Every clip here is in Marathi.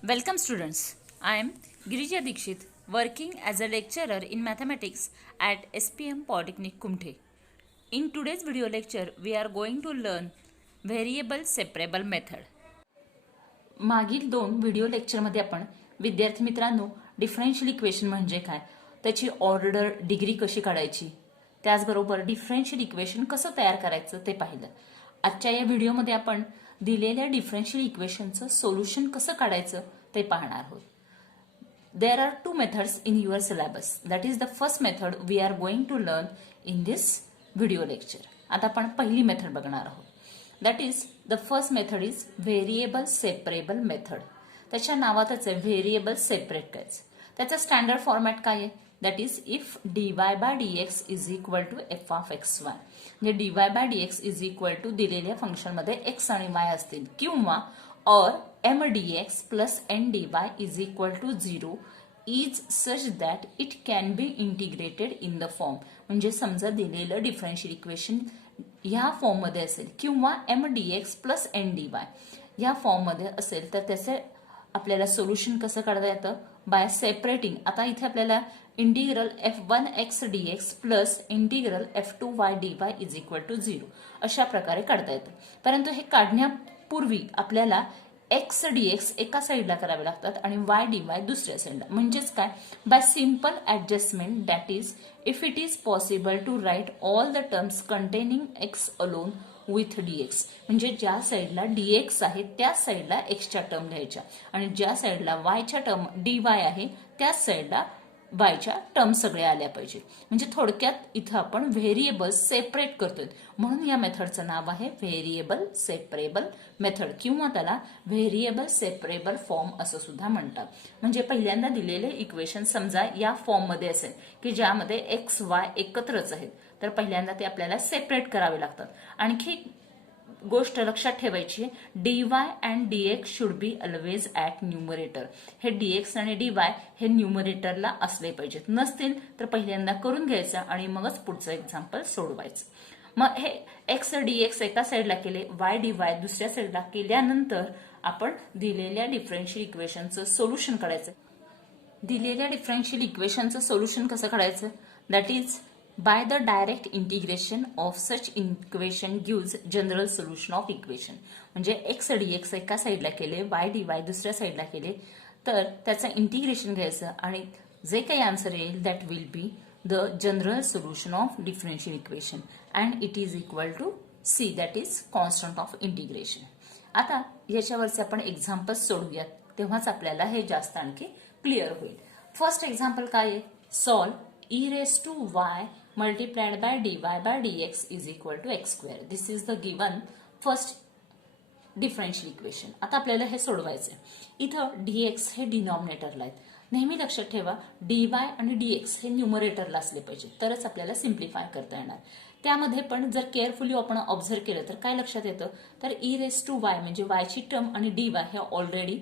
Welcome students. I am Girija Dikshit working as a lecturer in mathematics at SPM Polytechnic Kumte. In today's video lecture we are going to learn variable separable method. मागील दोन व्हिडिओ लेक्चरमध्ये आपण विद्यार्थी मित्रांनो डिफरन्शियल इक्वेशन म्हणजे काय, त्याची ऑर्डर डिग्री कशी काढायची, त्याचबरोबर डिफरन्शियल इक्वेशन कसं तयार करायचं ते पाहिलं. आजच्या या व्हिडिओमध्ये आपण दिलेल्या डिफरन्शियल इक्वेशनचं सोल्युशन कसं काढायचं ते पाहणार आहोत. There are two methods in your syllabus. That is the first method we are going to learn in this video lecture. आता आपण पहिली मेथड बघणार आहोत. That is the first method is variable separable method. त्याच्या नावातच आहे व्हेरिएबल सेपरेट करायचं. त्याचा स्टँडर्ड फॉर्मॅट काय आहे? That is if dy by dx is equal to f of xy. म्हणजे dy by dx is equal to दिलेल्या फंक्शनमध्ये x आणि y असतील किंवा or m dx plus n dy is equal to 0 is such that it can be integrated in the form. म्हणजे समजा दिलेलं डिफरन्शियल इक्वेशन ह्या फॉर्म मध्ये असेल किंवा m dx plus n dy या फॉर्म मध्ये असेल तर त्याचे आपल्याला सोल्युशन कसं काढता येतं? By separating. आता इथे आपल्याला integral f1x dx plus integral f2y dy is equal to 0 अशा प्रकारे काढता येतं. परंतु हे काढण्यापूर्वी आपल्याला x dx एका साईडला करावे लागतात आणि y dy दुसऱ्या साईडला. म्हणजेच काय? By simple adjustment that is if it is possible to write all the terms containing x alone with dx. म्हणजे ज्या साईडला dx आहे त्याच साईडला xच्या टर्म लिहायच्या आणि ज्या साईडला yच्या टर्म dy आहे त्याच साईडला बायच्या टर्म सगळ्या आल्या पाहिजे. म्हणजे थोडक्यात इथं आपण व्हेरिएबल सेपरेट करतोय म्हणून या मेथडचं नाव आहे व्हेरिएबल सेपरेबल मेथड किंवा त्याला व्हेरिएबल सेपरेबल फॉर्म असं सुद्धा म्हणतात. म्हणजे पहिल्यांदा दिलेले इक्वेशन समजा या फॉर्म मध्ये असेल की ज्यामध्ये एक्स वाय एकत्रच आहेत तर पहिल्यांदा ते आपल्याला सेपरेट करावे लागतात. आणखी गोष्ट लक्षात ठेवायची आहे dy and dx should be always at numerator. हे dx आणि dy हे न्यूमरेटरला असले पाहिजेत. नसतील तर पहिल्यांदा करून घ्यायचं आणि मगच पुढचं एक्झाम्पल सोडवायचं. मग हे x dx एका साईडला केले, y dy दुसऱ्या साईडला केल्यानंतर आपण दिलेल्या डिफरन्शियल इक्वेशनचं सोल्युशन काढायचं. दिलेल्या डिफरन्शियल इक्वेशनचं सोल्युशन कसं काढायचं? That is by the direct integration of such equation gives general solution of equation. म्हणजे x dx एका साईडला केले, y dy दुसऱ्या साईडला केले तर त्याचं इंटिग्रेशन घ्यायचं आणि जे काही आन्सर येईल that will be the general solution of differential equation and it is equal to c that is constant of integration. आता याच्यावरचे आपण एक्झाम्पल सोडूयात तेव्हाच आपल्याला हे जास्त आणखी क्लिअर होईल. फर्स्ट एक्झाम्पल काय आहे? Solve e raised to y multiplied by dy by dx is equal to x square. This is the given first differential equation. आता आपल्याला हे सोडवायचं आहे. इथं dx हे डिनॉमिनेटरला आहेत. नेहमी लक्षात ठेवा dy आणि dx हे न्यूमरेटरला असले पाहिजे तरच आपल्याला सिम्प्लिफाय करता येणार. त्यामध्ये पण जर केअरफुली आपण ऑब्झर्व केलं तर काय लक्षात येतं तर e raised to y म्हणजे y ची टर्म आणि dy हे ऑलरेडी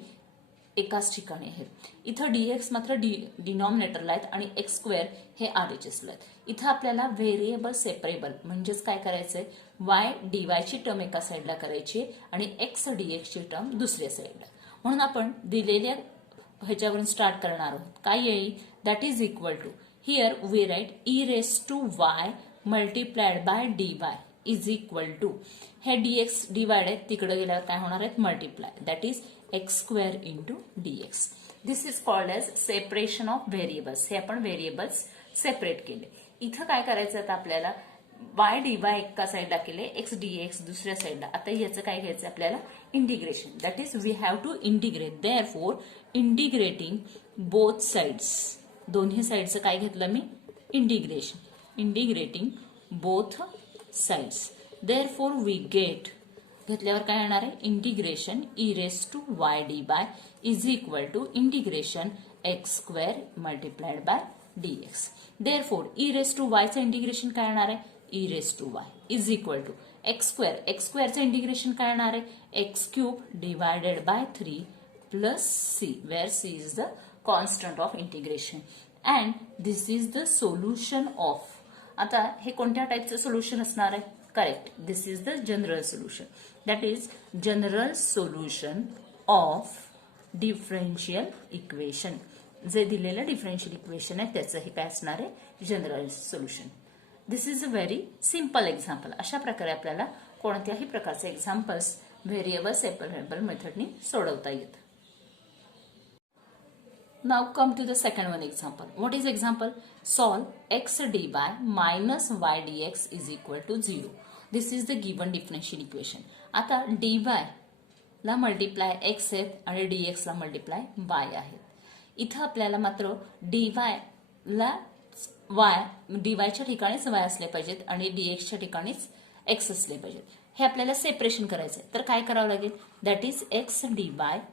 एकाच ठिकाणी आहेत. इथं dx मात्र डिनॉमिनेटरला आहेत आणि x स्क्वेअर हे RHSला आहेत. इथं आपल्याला व्हेरिएबल सेपरेबल म्हणजेच काय करायचंय y dy ची टर्म एका साईडला करायची आणि x dx ची टर्म दुसऱ्या साईडला. म्हणून आपण दिलेल्या ह्याच्यावरून स्टार्ट करणार आहोत. काय येईल? That is equal to here we write e raised to y multiplied by dy is equal to हे dx डिवाइड आहे तिकडे गेल्यावर काय होणार आहेत multiply that is x square into dx. This is called as separation of variables. हे आपण व्हेरिएबल्स सेपरेट केले. इथं काय करायचं आता आपल्याला y dy एका साईडला केले, x dx दुसऱ्या साईडला. आता याचं काय घ्यायचं आपल्याला integration that is we have to integrate. Therefore integrating both sides. दोन्ही साइडचं काय घेतलं मी? Integration. Integrating both sides. Therefore we get घेतल्यावर काय येणार आहे integration e raised to y dy is equal to integration x square multiplied by dx. Therefore e raised to y चं इंटिग्रेशन काय येणार आहे e raised to y is equal to x स्क्वेअरचं इंटिग्रेशन काय येणार आहे x cube divided by 3 plus c where c is the constant of integration and this is the solution of. आता हे कोणत्या टाईपचं सोल्युशन असणार आहे? Correct. This is the general solution. That is general solution of differential equation. जे दिलेलं डिफरन्शियल इक्वेशन आहे त्याचं हे काय असणार आहे, general solution. This is a very simple example. अशा प्रकारे आपल्याला कोणत्याही प्रकारचे एक्झाम्पल्स व्हेरिएबल सेपरेबल मेथडनी सोडवता येतात. Now come to the second one example. What is example? Solve x dy minus y dx is equal to 0. This is the given differential equation. आता dy ला मल्टिप्लाय x आहेत आणि dx ला मल्टिप्लाय y आहेत. इथं आपल्याला मात्र dy ला dy च्या ठिकाणीच y असले पाहिजेत आणि dx च्या ठिकाणीच x असले पाहिजेत. हे आपल्याला सेपरेशन करायचं आहे. तर काय करावं लागेल, that is x dy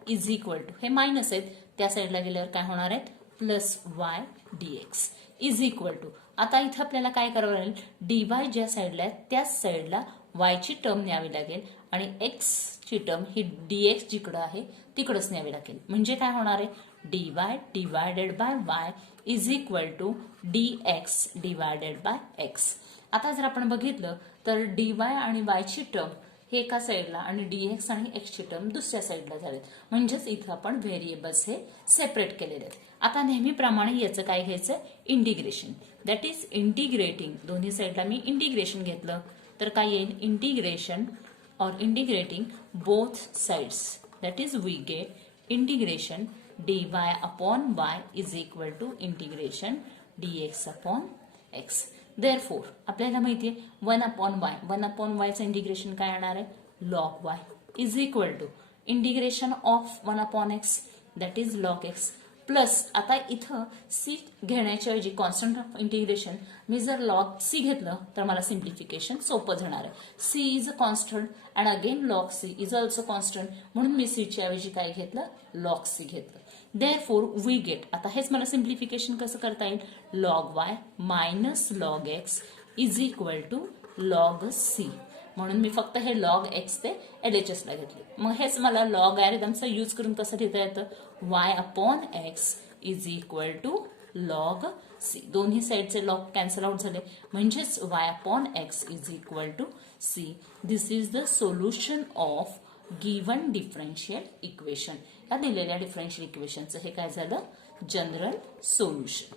is equal to, हे मायनस आहेत त्या साईडला गेल्यावर काय होणार आहेत, plus y dx is equal to. आता इथं आपल्याला काय करावं लागेल, dy ज्या साईडला आहे त्याच साईडला y ची टर्म न्यावी लागेल आणि x ची टर्म ही dx जिकडं आहे तिकडंच न्यावी लागेल. म्हणजे काय होणार आहे, dy divided by y is equal to dx divided by x. आता जर आपण बघितलं तर dy आणि y ची टर्म हे एका साईडला आणि dx आणि x ची टर्म दुसऱ्या साईडला झालेत. म्हणजेच इथं आपण व्हेरिएबल्स हे सेपरेट केलेले आहेत. आता नेहमीप्रमाणे याचं काय घ्यायचं, इंटिग्रेशन. That is integrating. दोन्ही साईडला मी इंटिग्रेशन घेतलं तर काय येईल, इंटिग्रेशन और integrating both sides. That is we get integration dy upon y is equal to integration dx upon x. Therefore, आपल्याला माहिती आहे 1 अपॉन y चं इंटिग्रेशन काय येणार आहे, log y is equal to integration of 1 upon x that is log x plus. आता इथं c घेण्याच्या ऐवजी कॉन्स्टंट ऑफ इंटिग्रेशन मी जर log c घेतलं तर मला सिम्प्लिफिकेशन सोपं जाणार आहे. c is a constant and again log c is also constant, म्हणून मी c च्या ऐवजी काय घेतलं, log c घेतलं. Therefore, we get, आता हेच मला सिम्प्लिफिकेशन कसं करता येईल, log y minus log x is equal to log c. म्हणून मी फक्त हे log x ते LHS ला घेतले. मग हेच मला लॉगॅरिथमचा यूज करून कसं लिहिता येतं, y upon x is equal to log c. दोन्ही साईडचे लॉग कॅन्सल आउट झाले म्हणजेच y upon x is equal to c. This is the solution of given differential equation. या दिलेल्या डिफरन्शियल इक्वेशनचं हे काय झालं, general solution.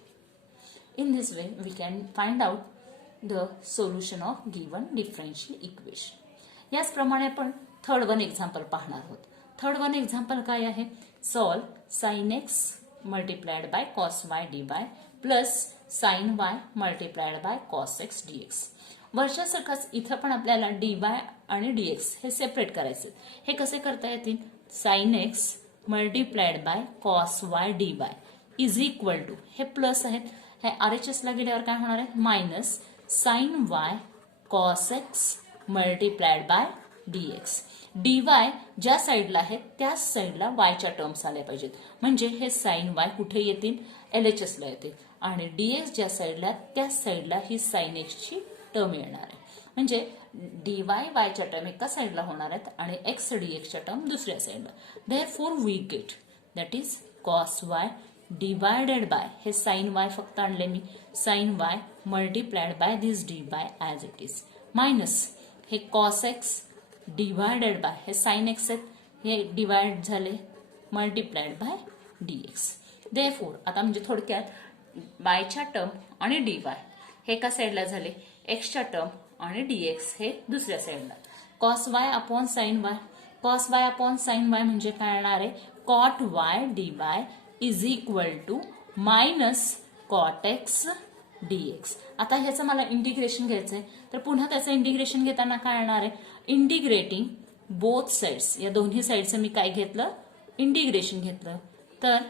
In this way we can find out the solution of given differential equation. याचप्रमाणे आपण थर्ड वन एक्झाम्पल पाहणार आहोत. थर्ड वन एक्झाम्पल काय आहे, solve sine x multiplied by cos y d by plus sine y multiplied by cos x dx. वर्षासारखाच इथं पण आपल्याला dy आणि dx हे सेपरेट करायचे. हे कसे करता येतील, sine x multiplied by cos y d y is equal to, हे प्लस आहेत, हे RHS ला गेल्यावर काय होणार आहे, minus sine y cos x multiplied by dx. dy ज्या साईडला आहे त्याच साईडला y च्या टर्म्स आल्या पाहिजेत. म्हणजे हे साइन वाय कुठे येतील, LHS ला येतील आणि dx ज्या साईडला त्याच साईडला ही साइन एक्स ची टर्म येणार आहे. म्हणजे dy y च्या टर्म एका साईडला होणार आहेत आणि x dx च्या टर्म दुसऱ्या साईडला. Therefore we get that is cos y divided by, हे sin y फक्त आणले मी, sin y multiplied by this dy as it is minus हे cos x divided by, हे sin x आहेत, हे डिवाइड झाले multiplied by dx. Therefore आता म्हणजे थोडक्यात y च्या टर्म आणि dy हे एका साईडला झाले, x च्या टर्म आणि dx हे दुसऱ्या साईडला. cos y अपॉन साइन y, cos y अपॉन साइन y म्हणजे काय येणार आहे, cot y dy is equal to minus cot x dx. आता ह्याचं मला इंटिग्रेशन घ्यायचंय तर पुन्हा त्याचं इंटिग्रेशन घेताना काय येणार आहे, इंटिग्रेटिंग बोथ साइड्स. या दोन्ही साइडचं मी काय घेतलं, इंटिग्रेशन घेतलं तर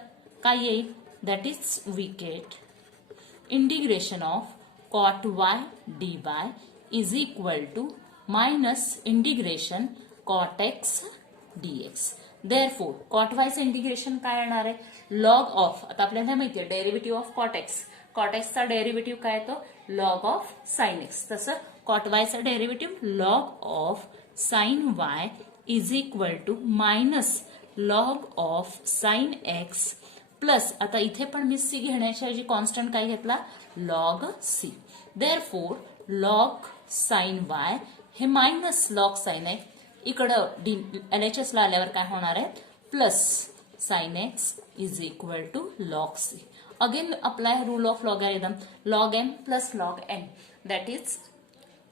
काय येईल, that is we get integration of cot y dy is equal to minus integration cot x dx. Therefore, cot y चं इंटिग्रेशन काय येणार आहे, log of, आता आपल्याला माहिती आहे derivative of cot x. cot x चा डेरिव्हेटिव्ह काय येतो, log of sin x. तसं cot y चा derivative log of sin y is equal to minus log of sin x plus, आता इथे पण मी c घेण्याच्या ऐवजी कॉन्स्टंट काय घेतला, log c. Therefore, log sin y हे मायनस log sin x इकडं LHS ला आल्यावर काय होणार आहे, plus sin x is equal to log c. Again apply rule of logarithm, log m plus log n, that is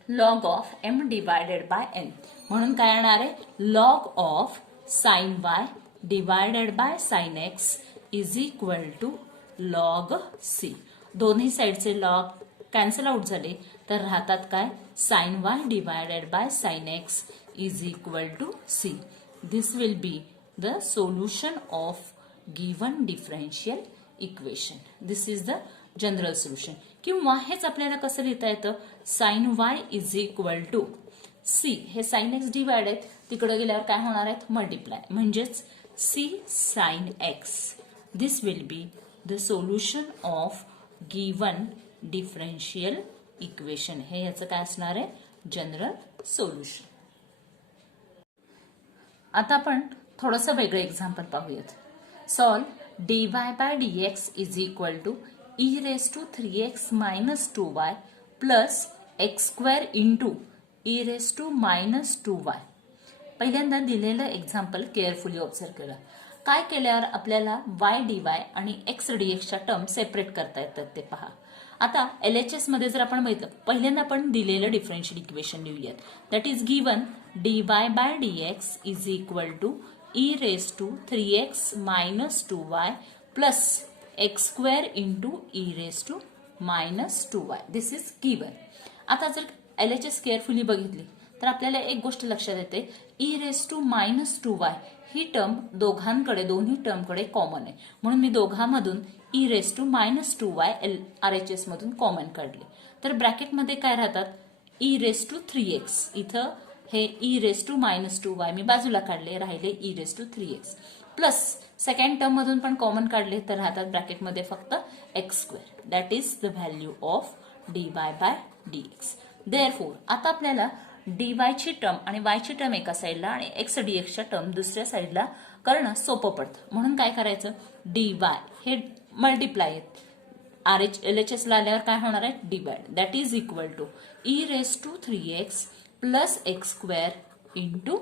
log of m divided by n. म्हणून काय येणार आहे log of sin y divided by sin x is equal to log c. दोन्ही साइडचे log कॅन्सल आउट झाले तर राहतात काय sin y divided by sin x is equal to c. This will be the solution of given differential equation. This is the general solution. किंवा हेच आपल्याला कसं लिहिता येतं sin y is equal to c. हे sin x डिवाइड आहेत तिकडे गेल्यावर काय होणार आहेत मल्टिप्लाय म्हणजेच c sin x. This will be the solution of given differential equation. हे याचं काय असणार आहे जनरल सोल्युशन. आता आपण थोडंसं वेगळं एक्झाम्पल पाहूयात. Solve dy by dx is equal to e raised to 3x minus 2y plus x square into e raised to minus 2y. पहिल्यांदा दिलेलं एक्झाम्पल केअरफुली ऑब्झर्व करा. काय केल्यावर आपल्याला y dy आणि x dx च्या टर्म सेपरेट करता येतात ते पहा. आता LHS मध्ये जर आपण बघितलं पहिल्यांदा आपण दिलेलं डिफरन्शियल इक्वेशन लिहूयात. That is given dy by dx is equal to e raised to 3x minus 2y plus x square into e raised to minus 2y. This is given. आता जर LHS केअरफुली बघितली तर आपल्याला एक गोष्ट लक्षात येते e raised to minus 2y he term दोन्ही टर्मकडे कॉमन आहे म्हणून मी दोघांमधून e raised to minus 2y RHS मधून कॉमन काढले तर ब्रॅकेटमध्ये काय राहतात e raised to 3x. इथं हे e raised to minus 2y मी बाजूला काढले राहिले e raised to 3x plus second term मधून पण कॉमन काढले तर राहतात ब्रॅकेटमध्ये फक्त x square. That is the value of dy by dx. Therefore आता आपल्याला dy ची टर्म आणि y ची टर्म एका साईडला आणि x dx च्या टर्म दुसऱ्या साईडला करणं सोपं पडतं म्हणून काय करायचं dy हे मल्टिप्लाय LHS ला आल्यावर काय होणार आहे divide. That is equal to e raised to 3x plus x square into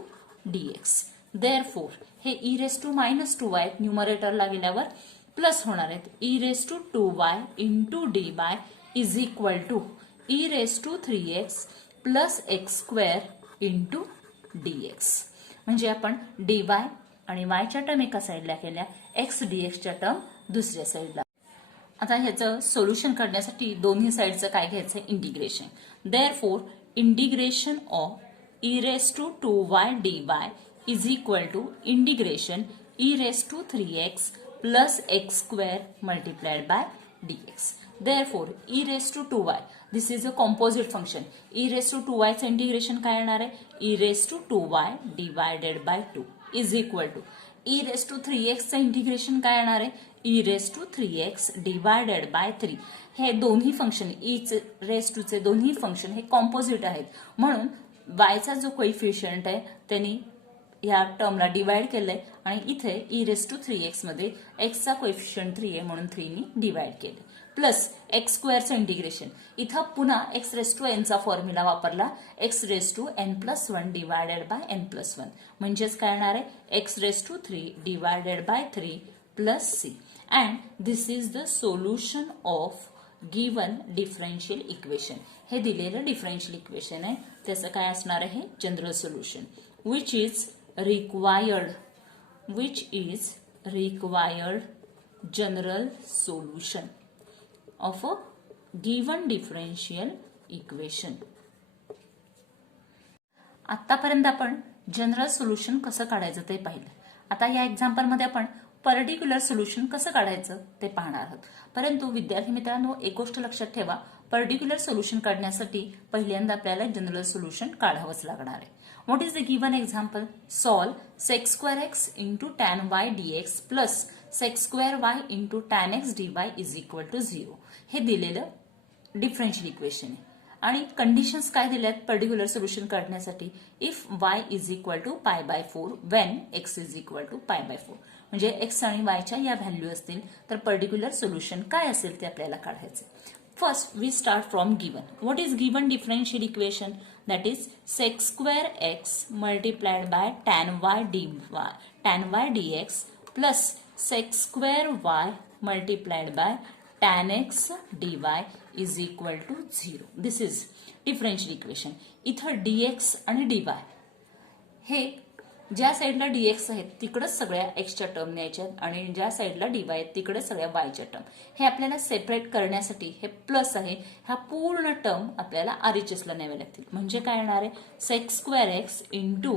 dx. Therefore, हे e raised to minus 2y न्यूमरेटरला गेल्यावर प्लस होणार आहेत e raised to 2y into dy is equal to e raised to 3x plus x square into dx. म्हणजे आपण dy आणि y च्या टर्म एका साईडला केल्या x dx च्या टर्म दुसऱ्या साईडला. आता ह्याचं सोल्युशन काढण्यासाठी दोन्ही साईडचं काय घ्यायचं integration. Therefore integration of e raised to 2y dy is equal to integration e raised to 3x plus x square multiplied by dx. Therefore, e raised to 2y, this is a composite function. e raised to 2y चं इंटिग्रेशन काय येणार आहे e raised to 2y divided by 2 is equal to e raised to 3x चं इंटिग्रेशन काय येणार आहे e raised to 3x divided by 3. हे दोन्ही फंक्शन e raised to चे दोन्ही फंक्शन हे कॉम्पोजिट आहेत म्हणून y चा जो कोइफिशियंट आहे त्यांनी या टर्मला डिवाइड केलंय आणि इथे e raised to 3x मध्ये x चा कोइफिशियंट 3 आहे म्हणून 3 नी डिवाइड केले प्लस x स्क्वेअरचं इंटिग्रेशन इथं पुन्हा x raised to n चा फॉर्म्युला वापरला x raised to n plus 1 divided by n plus 1 म्हणजेच काय येणार आहे x raised to 3 divided by 3 plus c. And this is the solution of given differential equation. हे दिलेलं डिफरन्शियल इक्वेशन आहे त्याचं काय असणार आहे general solution which is required general solution of a given differential equation. आतापर्यंत आपण जनरल सोल्युशन कसं काढायचं ते पाहिलं. आता या एक्झाम्पल मध्ये आपण पर्टिक्युलर सोल्युशन कसं काढायचं ते पाहणार आहोत. परंतु विद्यार्थी मित्रांनो एक गोष्ट लक्षात ठेवा पर्टिक्युलर सोल्युशन काढण्यासाठी पहिल्यांदा आपल्याला जनरल सोल्युशन काढावंच लागणार आहे. What is the given example solve sec square x into tan y dx plus sec square y into tan x dy is equal to 0. हे दिलेलं डिफरन्शियल इक्वेशन आहे आणि कंडिशन्स काय दिल्यात पर्टिक्युलर सोल्युशन काढण्यासाठी if y is equal to pi by 4 when x is equal to pi by 4 म्हणजे x आणि y च्या या व्हॅल्यू असतील तर पर्टिक्युलर सोल्युशन काय असेल ते आपल्याला काढायचं. First we start from given. What is given differential equation that is sec square x multiplied by tan y dx plus sec square y multiplied by tan x dy is equal to 0. This is differential equation. इथं dx आणि dy हे ज्या साईडला dx आहेत तिकडे सगळ्या xच्या टर्म न्यायच्या आणि ज्या साईडला dy आहेत तिकडे सगळ्या yच्या टर्म. हे आपल्याला सेपरेट करण्यासाठी हे प्लस आहे, ह्या पूर्ण टर्म आपल्याला RHS ला न्यावे लागतील. म्हणजे काय येणार आहे, sec square x into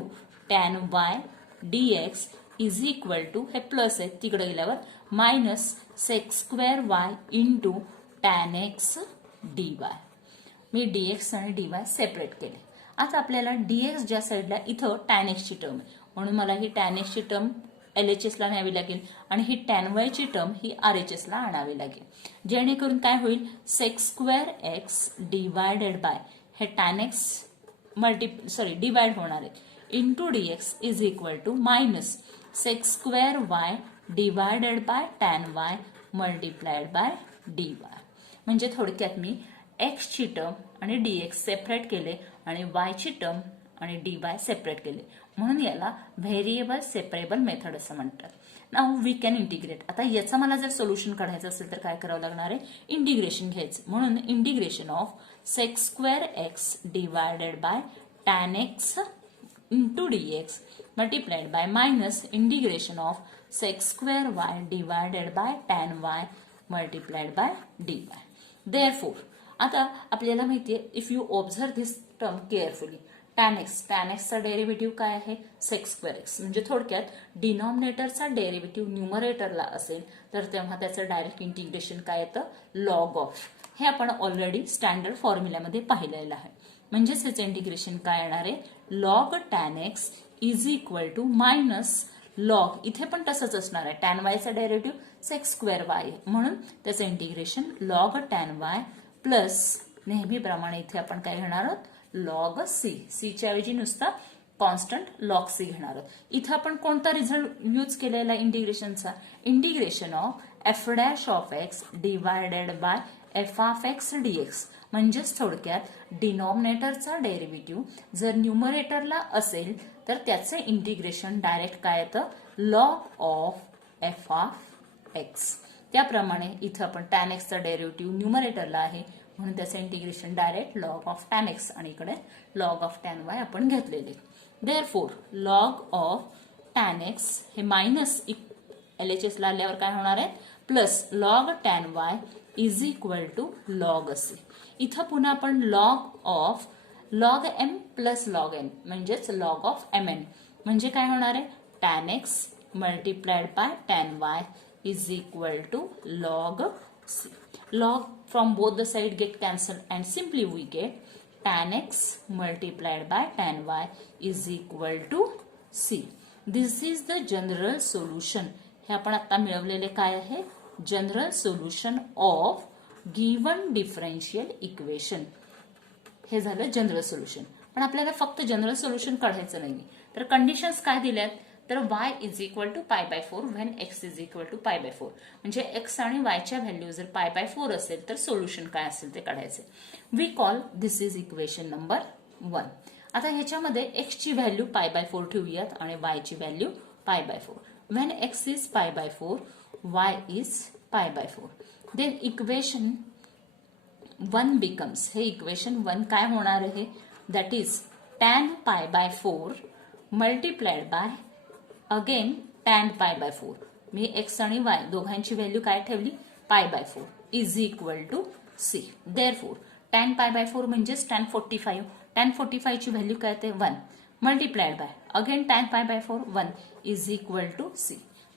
tan y dx is equal to, हे प्लस आहे तिकडे गेल्यावर, minus sec square y into tan x dy. मी dx आणि dy सेपरेट केले. आता आपल्याला dx ज्या साईडला इथं tan x ची टर्म आहे म्हणून मला ही tan x ची टर्म LHS ला न्यावी लागेल आणि ही tan y ची टर्म ही RHS ला आणावी लागेल. जेणेकरून काय होईल, sec square x divided by हे tan x डिवाइड होणार आहे into dx is equal to minus sec square y divided by tan y multiplied by dy. म्हणजे थोडक्यात मी x ची टर्म आणि dx सेपरेट केले आणि y ची टर्म आणि dy सेपरेट केले, म्हणून याला व्हेरिएबल सेपरेबल मेथड असं म्हणतात. Now we can integrate. आता याचं मला जर सोल्युशन काढायचं असेल तर काय करावं लागणार आहे, इंटिग्रेशन घ्यायचं. म्हणून integration of sec square x divided by tan x into dx multiplied by minus integration of sec square y divided by tan y multiplied by dy. Therefore, आता आपल्याला माहितीये, if you observe this term carefully, tan x चा डेरिव्हेटिव्ह काय आहे, sec square x. म्हणजे थोडक्यात डिनॉमिनेटरचा डेरिव्हेटिव्ह न्यूमरेटरला असेल तर तेव्हा त्याचं डायरेक्ट इंटिग्रेशन काय येतं, log ऑफ. हे आपण ऑलरेडी स्टँडर्ड फॉर्म्युल्यामध्ये पाहिलेलं आहे. म्हणजेच त्याचं इंटिग्रेशन काय येणार आहे, log tan x is equal to minus log, इथे पण तसंच असणार आहे, tan y चा डेरिव्हेटिव्ह sec square y म्हणून त्याचं integration log tan y plus नेहमीप्रमाणे इथे आपण काय घेणार आहोत, log c. c च्या ऐवजी नुसता कॉन्स्टंट log c घेणार आहोत. इथे आपण कोणता रिझल्ट यूज केलेला इंटिग्रेशनचा, integration of f dash of x divided by f of x dx. म्हणजेच थोडक्यात डिनॉमिनेटरचा डेरिव्हेटिव्ह जर न्यूमरेटरला असेल तर त्याचे इंटिग्रेशन डायरेक्ट काय येतं, log of f of x. त्याप्रमाणे इथं आपण tan x चा डेरिव्हेटिव्ह न्यूमरेटरला आहे म्हणून त्याचं integration direct log of tan x आणि इकडे log ऑफ tan y आपण घेतलेले. Therefore log of tan x हे मायनस LHS ला आल्यावर काय होणार आहे, plus log tan y is equal to log c. इथं पुन्हा आपण log m plus log n म्हणजेच log ऑफ mn. म्हणजे काय होणार आहे, tan x multiplied by tan y is equal to log c. Log from both the side get cancelled and simply we get tan x multiplied by tan y is equal to c. This is the general solution. हे आपण आता मिळवलेले काय आहे, general solution of given differential equation. हे झालं जनरल सोल्युशन. पण आपल्याला फक्त जनरल सोल्युशन काढायचं नाही, तर कंडिशन्स काय दिल्यात, तर y is equal to pi by 4 when x is equal to pi by 4. म्हणजे x आणि y च्या व्हॅल्यू जर पाय बाय 4 असेल तर सोल्युशन काय असेल ते काढायचे. We call this is equation number 1. आता ह्याच्यामध्ये x ची व्हॅल्यू पाय बाय 4 ठेवूयात आणि y ची value pi by 4. When x is pi by 4, y is pi by 4. Then equation 1 becomes, हे इक्वेशन 1 काय होणार आहे, that is tan pi by 4 multiplied by again tan pi by 4. मी x आणि y दोघांची व्हॅल्यू काय ठेवली, pi by 4 is equal to c. Therefore tan pi by 4 म्हणजेच tan 45. tan 45 ची व्हॅल्यू काय येते, 1 multiplied by again tan pi by 4 1 is equal to c.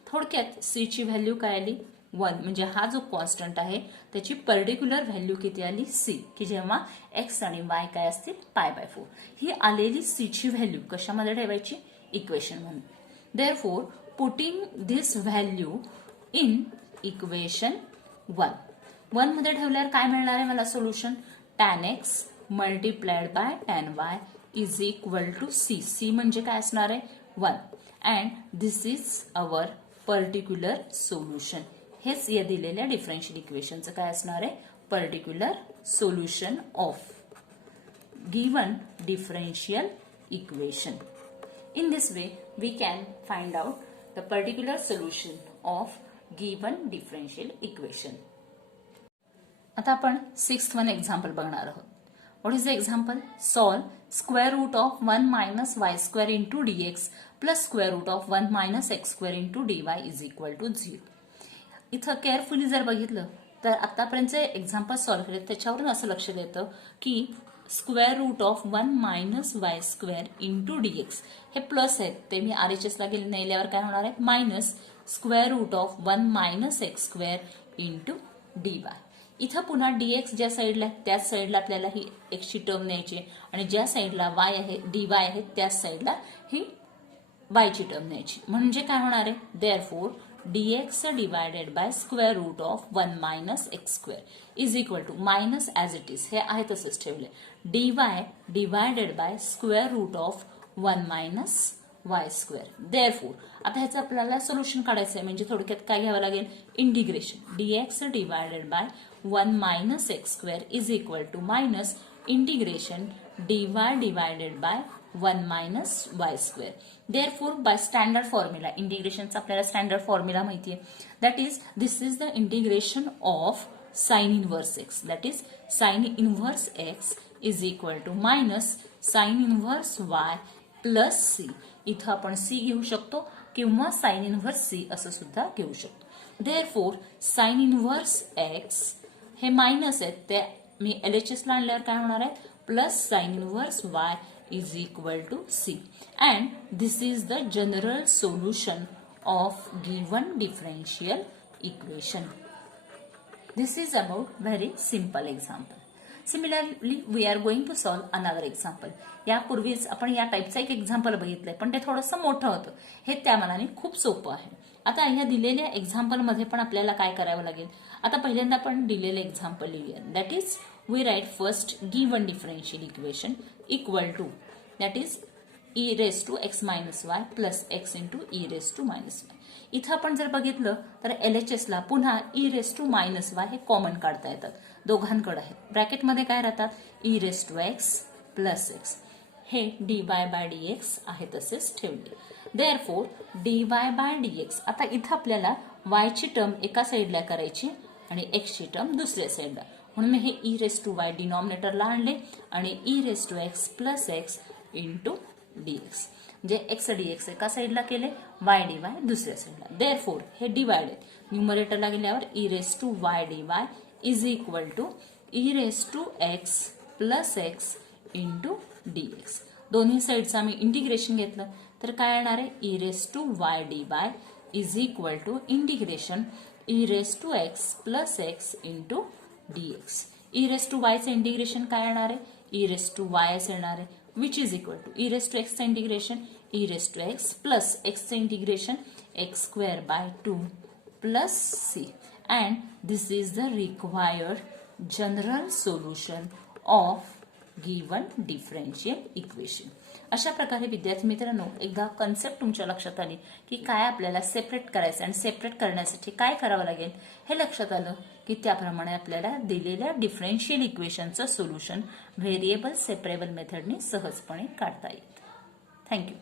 थोडक्यात c ची व्हॅल्यू काय आली, 1. म्हणजे हा जो कॉन्स्टंट आहे त्याची पर्टिक्युलर व्हॅल्यू किती आली, c, की जेव्हा x आणि y काय असतील, पाय बाय 4. ही आलेली c ची व्हॅल्यू कशामध्ये ठेवायची, इक्वेशन मध्ये. Therefore, putting this value in equation 1. 1 मध्ये ठेवल्यावर काय मिळणार आहे मला solution, tan x multiplied by tan y is equal to c. c म्हणजे काय असणार आहे, 1. And this is our particular solution. हेच या दिलेल्या डिफरन्शियल इक्वेशनचं काय असणार आहे, particular solution of given differential equation. In this way, we can find out the particular solution of given differential equation. आता आपण 6th वन एक्झाम्पल बघणार आहोत. What is the example? Solve square root of 1 minus y square into dx plus square root of 1 minus x square into dy is equal to 0. इथं केअरफुली जर बघितलं तर आतापर्यंतचे एक्झाम्पल सॉल्व्ह केले त्याच्यावरून असं लक्षात येतं की square root of 1 minus y square into dx हे प्लस आहेत, ते मी आरएचएसला नेल्यावर काय होणार आहे minus square root of 1 minus x square into dy. इथं पुन्हा डीएक्स ज्या साईडला त्याच साईडला आपल्याला ही एक्सची टर्म न्यायची आणि ज्या साईडला वाय आहे डीवाय आहे त्याच साईडला ही वायची टर्म न्यायची. म्हणजे काय होणार आहे? Therefore dx divided by square root of 1 minus x square is equal to minus as it is हे आहे तसंच ठेवले dy divided by square root of 1 minus y square. Therefore आता ह्याचं आपल्याला सोल्युशन काढायचं आहे म्हणजे थोडक्यात काय घ्यावं लागेल integration dx divided by 1 minus x square is equal to minus integration dy divided by 1 minus y square. Therefore, by standard formula, integration चा आपल्याला standard formula माहिती आहे. That is, this is the integration of sin inverse x. That is, sin inverse x is equal to minus sin inverse y plus c. इथं आपण c घेऊ शकतो किंवा sin inverse c असं सुद्धा घेऊ शकतो. Therefore, sin inverse x हे मायनस आहेत ते मी LHS ला आणल्यावर काय होणार आहे plus sin inverse y is equal to c, and this is the general solution of given differential equation. This is about very simple example. Similarly, we are going to solve another example. यापूर्वीच आपण या टाइपचं एक एक्झाम्पल बघितलंय पण ते थोडंसं मोठं होतं, हे त्या मानाने खूप सोपं आहे. आता या दिलेल्या एक्झाम्पल मध्ये पण आपल्याला काय करावं लागेल? आता पहिल्यांदा आपण दिलेले एक्झाम्पल लिहूया. That is we write first given differential equation equal to, that is e raised to x minus y plus x into e raised to minus y. इथं आपण जर बघितलं तर LHS ला पुन्हा e raised to minus y हे कॉमन काढता येतात, दोघांकडे आहे. ब्रॅकेटमध्ये काय राहतात e raised to x plus x, हे dy by dx आहे तसेच ठेवले. Therefore dy by dx, आता इथं आपल्याला y ची टर्म एका साईडला करायची आणि x ची टर्म दुसऱ्या साईडला, म्हणून मी हे e raised to y डिनॉमिनेटरला आणले आणि e raised to x plus x into dx, म्हणजे x dx एका साईडला केले y dy दुसऱ्या साईडला. देअरफॉर हे डिवाइड न्यूमरेटरला गेल्यावर e raised to y dy is equal to e raised to x plus x into dx. दोन्ही साईडचं आम्ही इंटिग्रेशन घेतलं तर काय येणार आहे e raised to y dy is equal to integration e raised to x plus x into dx. e raised to y चे इंटिग्रेशन काय येणार आहे e raised to y असे येणार आहे which is equal to e raised to x चे integration e raised to x plus x चे integration x square by 2 plus c, and this is the required general solution of given differential equation. अशा प्रकारे विद्यार्थी मित्रांनो एकदा कन्सेप्ट तुमच्या लक्षात आली की काय आपल्याला सेपरेट करायचं आणि सेपरेट करण्यासाठी काय करावं लागेल हे लक्षात आलं की त्याप्रमाणे आपल्याला दिलेल्या डिफरन्शियल इक्वेशनचं सोल्युशन व्हेरिएबल सेपरेबल मेथडने सहजपणे काढता येईल. थँक्यू.